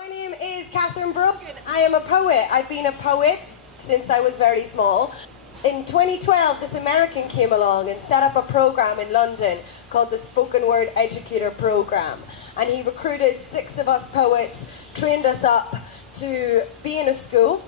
My name is Catherine Brogan. I am a poet. I've been a poet since I was very small. In 2012, this American came along and set up a program in London called the Spoken Word Educator Program. And he recruited 6 of us poets, trained us up to be in a school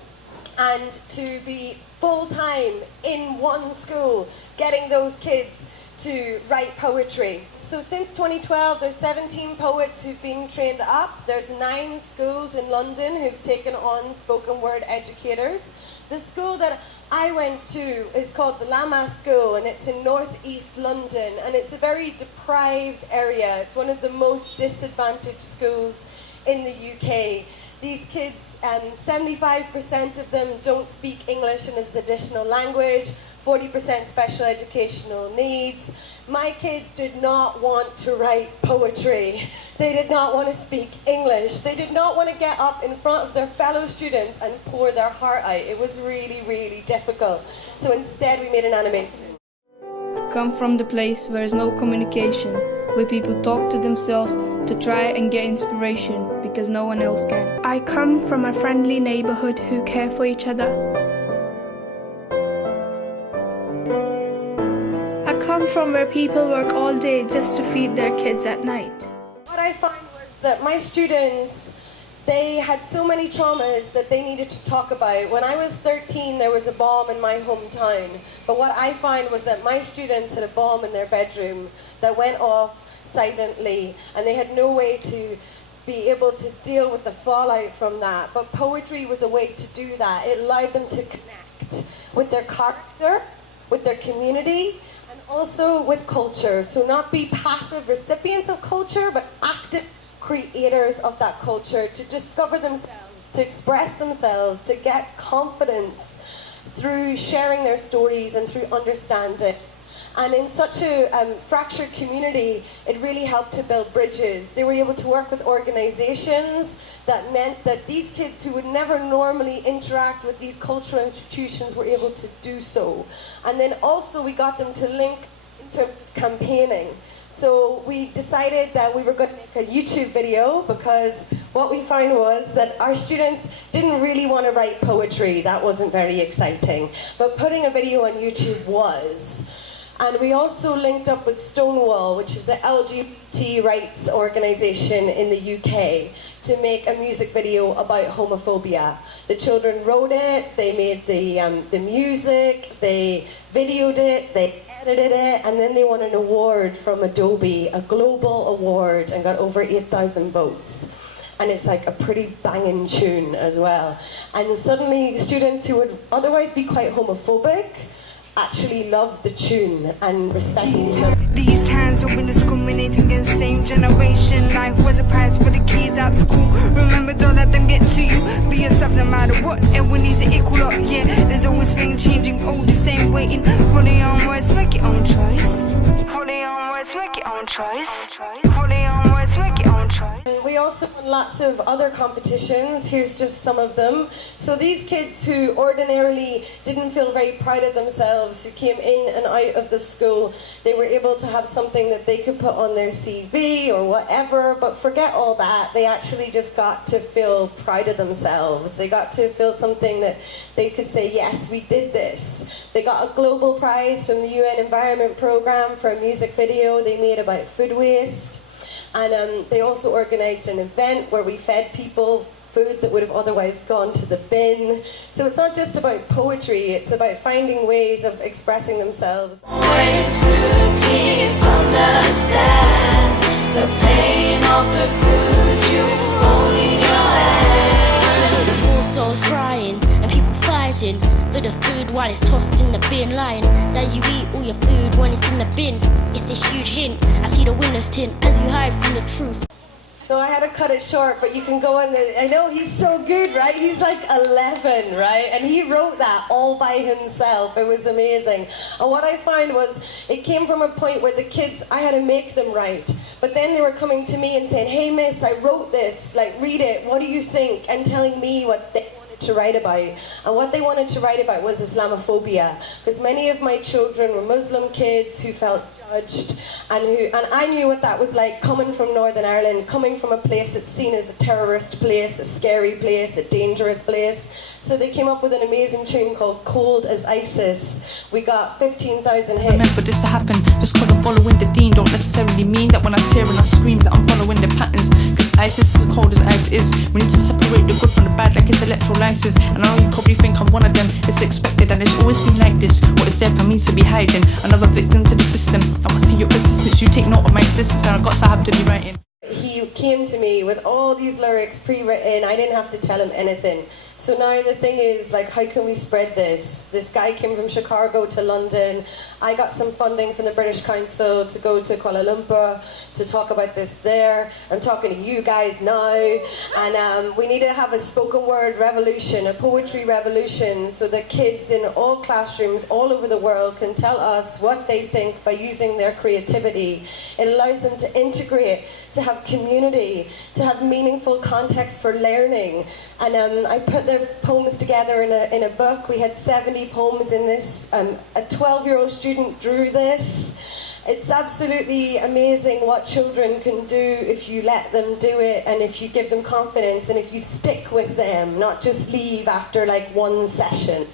and to be full-time in one school, getting those kids to write poetry. So since 2012, there's 17 poets who've been trained up. There's 9 schools in London who've taken on spoken word educators. The school that I went to is called the Lama School, and it's in northeast London, and it's a very deprived area. It's one of the most disadvantaged schools in the UK. These kids, 75% of them don't speak English and as an additional language, 40% special educational needs. My kids did not want to write poetry. They did not want to speak English. They did not want to get up in front of their fellow students and pour their heart out. It was really, really difficult. So instead we made an animation. I come from the place where there's no communication, where people talk to themselves to try and get inspiration because no one else can. I come from a friendly neighbourhood who care for each other. I come from where people work all day just to feed their kids at night. What I found was that my students, they had so many traumas that they needed to talk about. When I was 13, there was a bomb in my hometown. But what I found was that my students had a bomb in their bedroom that went off silently, and they had no way to be able to deal with the fallout from that. But poetry was a way to do that. It allowed them to connect with their character, with their community, and also with culture. So not be passive recipients of culture, but active creators of that culture, to discover themselves, to express themselves, to get confidence through sharing their stories and through understanding. And in such a fractured community, it really helped to build bridges. They were able to work with organizations that meant that these kids who would never normally interact with these cultural institutions were able to do so. And then also we got them to link in terms of campaigning. So we decided that we were going to make a YouTube video, because what we found was that our students didn't really want to write poetry. That wasn't very exciting. But putting a video on YouTube was. And we also linked up with Stonewall, which is an LGBT rights organisation in the UK, to make a music video about homophobia. The children wrote it, they made the music, they videoed it, they edited it, and then they won an award from Adobe, a global award, and got over 8,000 votes. And it's like a pretty banging tune as well. And suddenly students who would otherwise be quite homophobic actually loved the tune and respected each other. These times have been discriminating against the same generation. Life was a prize for the kids out school. Remember, don't let them get to you. Be yourself no matter what. Everyone needs to equal up, yeah. There's always things changing, all the same, waiting for the onwards. Make your own choice. For the onwards, make your own choice. For the onwards, make your own choice. And we also won lots of other competitions. Here's just some of them. So these kids who ordinarily didn't feel very proud of themselves, who came in and out of the school, they were able to have something that they could put on their CV or whatever, but forget all that. They actually just got to feel proud of themselves. They got to feel something that they could say, yes, we did this. They got a global prize from the UN Environment Programme for a music video they made about food waste. And they also organised an event where we fed people food that would have otherwise gone to the bin. So it's not just about poetry, it's about finding ways of expressing themselves. Always food, please understand the pain of the food you hold in your hand. Poor souls crying and people fighting for the food while it's tossed in the bin. Lying that you eat all your food when it's in the bin. It's a huge hint. I see the winner's tint as you hide from the truth. So I had to cut it short, but you can go on I know he's so good, right? He's like 11, right? And he wrote that all by himself. It was amazing. And what I found was it came from a point where the kids, I had to make them write. But then they were coming to me and saying, hey miss, I wrote this, like read it, what do you think? And telling me what they wanted to write about. And what they wanted to write about was Islamophobia. Because many of my children were Muslim kids who felt judged judged, and I knew what that was like, coming from Northern Ireland, coming from a place that's seen as a terrorist place, a scary place, a dangerous place. So they came up with an amazing tune called Cold as ISIS. We got 15,000 hits. Remember this to happen, just cause I'm following the dean don't necessarily mean that when I tear and I scream that I'm following the patterns. Cause ISIS is as cold as ice is. We need to separate the good from the bad like it's electrolysis. And I know you probably think I'm one of them, it's expected and it's always been like this. What is there for me to be hiding? Another victim to the system. I must see your persistence, you take note of my existence and I got to have to be writing. He came to me with all these lyrics pre-written. I didn't have to tell him anything. So now the thing is, like, how can we spread this? This guy came from Chicago to London. I got some funding from the British Council to go to Kuala Lumpur to talk about this there. I'm talking to you guys now. And we need to have a spoken word revolution, a poetry revolution, so that kids in all classrooms all over the world can tell us what they think by using their creativity. It allows them to integrate, to have community, to have meaningful context for learning. And I put their poems together in a book. We had 70 poems in this. A 12-year-old student drew this. It's absolutely amazing what children can do if you let them do it and if you give them confidence and if you stick with them, not just leave after like one session.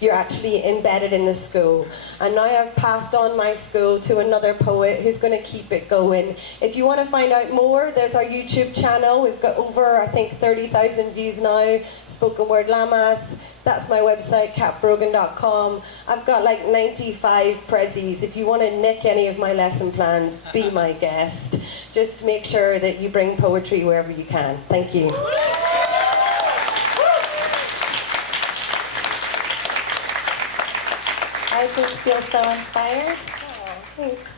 You're actually embedded in the school. And now I've passed on my school to another poet who's going to keep it going. If you want to find out more, there's our YouTube channel. We've got over, I think, 30,000 views now. Spoken Word Lamas. That's my website, catbrogan.com. I've got like 95 prezzies. If you want to nick any of my lesson plans, be my guest. Just make sure that you bring poetry wherever you can. Thank you. I just feel so inspired. Oh, thanks.